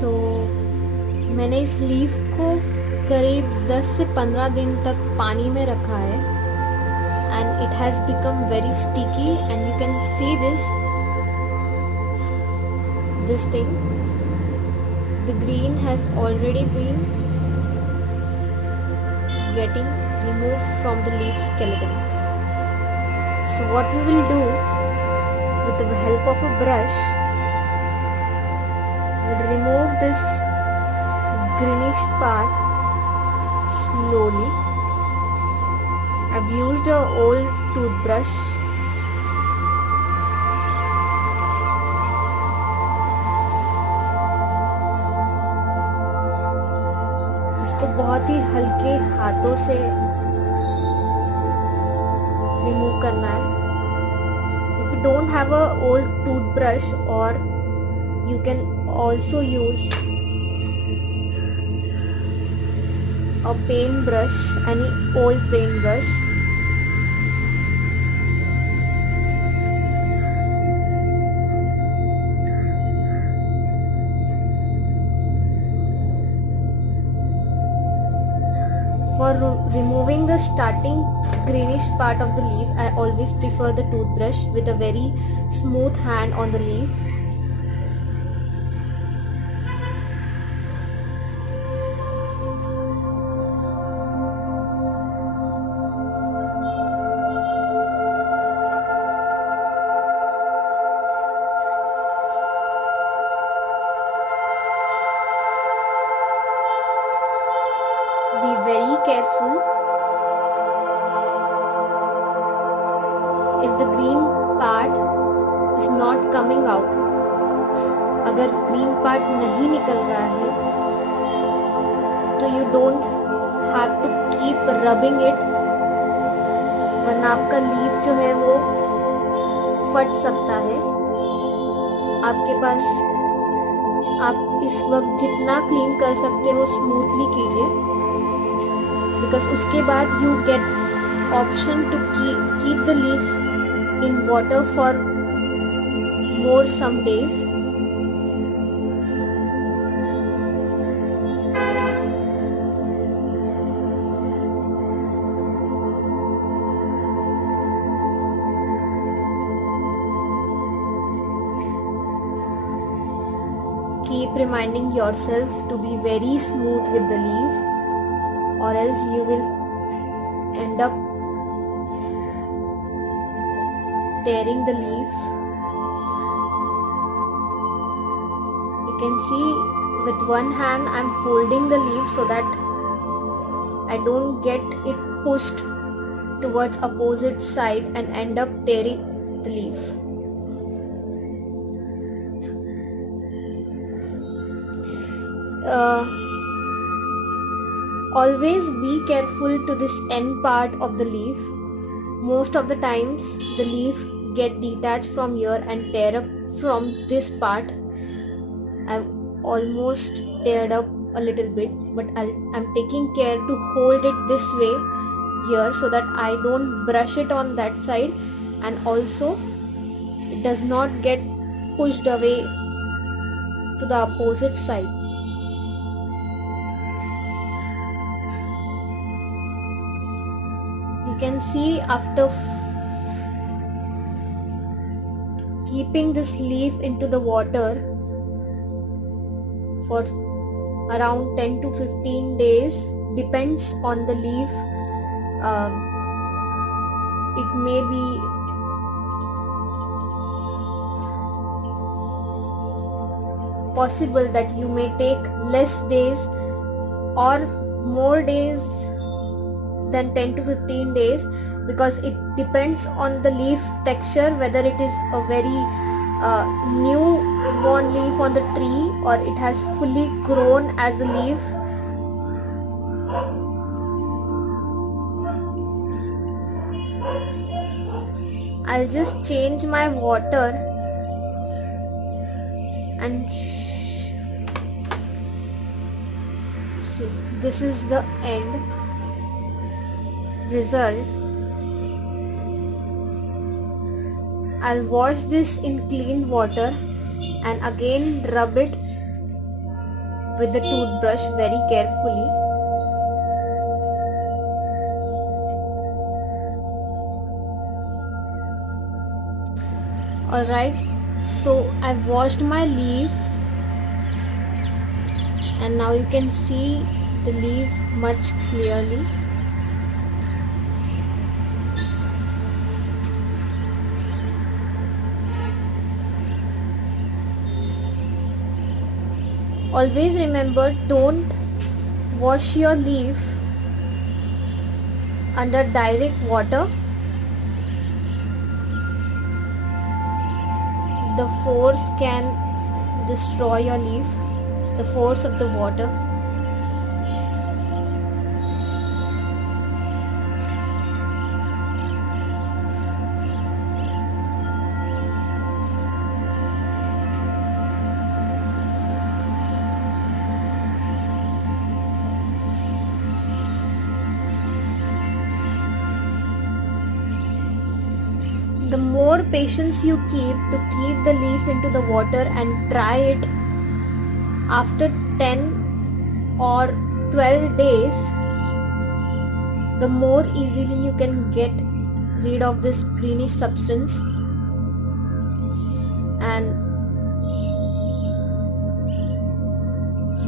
सो मैंने इस लीफ को करीब 10 से 15 दिन तक पानी में रखा है and it has become very sticky and you can see this thing. The green has already been getting removed from the leaf skeleton. So what we will do with the help of a brush, we'll remove this greenish part slowly. I've used an old toothbrush. इसको बहुत ही हल्के हाथों से remove करना है. If you don't have a old toothbrush, or you can also use a paintbrush, any old paintbrush. For removing the starting greenish part of the leaf, I always prefer the toothbrush with a very smooth hand on the leaf. Be very careful. If the green part is not coming out, अगर green part नहीं निकल रहा है तो you don't have to keep rubbing it, वरना आपका leaf जो है वो फट सकता है. आपके पास आप इस वक्त जितना क्लीन कर सकते हो स्मूथली कीजिए, because उसके बाद you get option to keep the leaf in water for more some days. Keep reminding yourself to be very smooth with the leaf, or else you will end up tearing the leaf. You can see with one hand I'm holding the leaf so that I don't get it pushed towards opposite side and end up tearing the leaf. Always be careful to this end part of the leaf. Most of the times the leaf get detached from here and tear up from this part. I've almost teared up a little bit, but I'm taking care to hold it this way here so that I don't brush it on that side, and also it does not get pushed away to the opposite side. You can see after keeping this leaf into the water for around 10 to 15 days, depends on the leaf. It may be possible that you may take less days or more days than 10 to 15 days, because it depends on the leaf texture, whether it is a very new born leaf on the tree or it has fully grown as a leaf. I'll just change my water and see, this is the end result. I'll wash this in clean water and again rub it with the toothbrush very carefully. Alright, so I've washed my leaf and now you can see the leaf much clearly. Always remember, don't wash your leaf under direct water. The force can destroy your leaf, the force of the water. The more patience you keep to keep the leaf into the water and try it after 10 or 12 days, the more easily you can get rid of this greenish substance and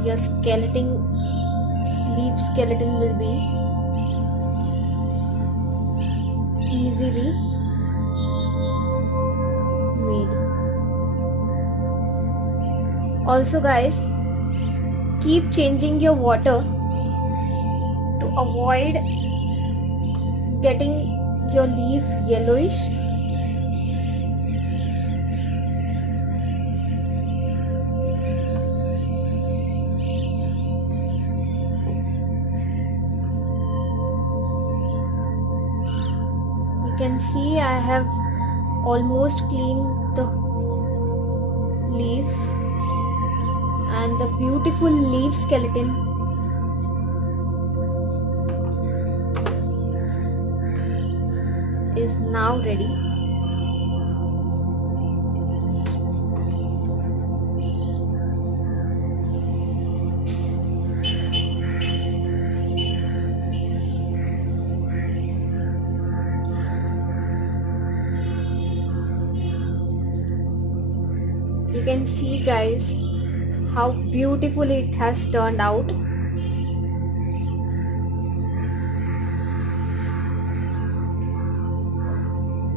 your leaf skeleton will be easily made. Also guys, keep changing your water to avoid getting your leaf yellowish. You can see I have almost cleaned the leaf and the beautiful leaf skeleton is now ready. You can see guys how beautiful it has turned out.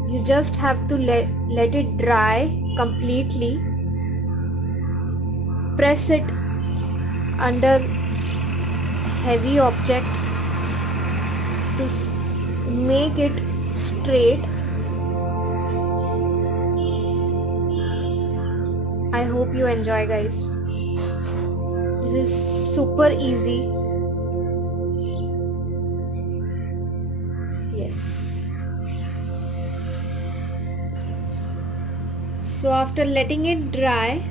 You just have to let it dry completely. Press it under heavy object to make it straight. I hope you enjoy guys. It is super easy. Yes. So after letting it dry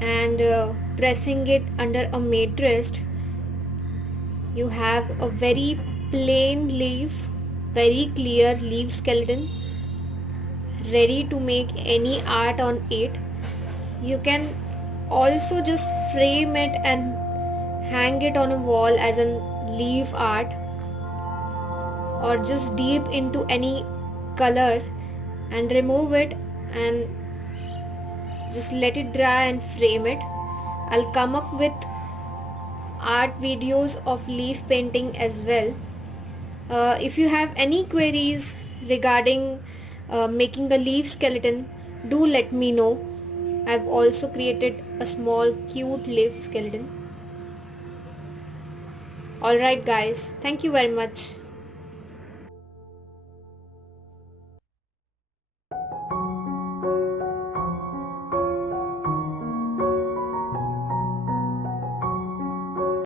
and pressing it under a mattress, you have a very plain leaf, very clear leaf skeleton, ready to make any art on it. You can also just frame it and hang it on a wall as a leaf art, or just dip into any color and remove it and just let it dry and frame it. I'll come up with art videos of leaf painting as well. If you have any queries regarding making a leaf skeleton, do let me know. I've also created a small cute leaf skeleton. Alright guys, thank you very much.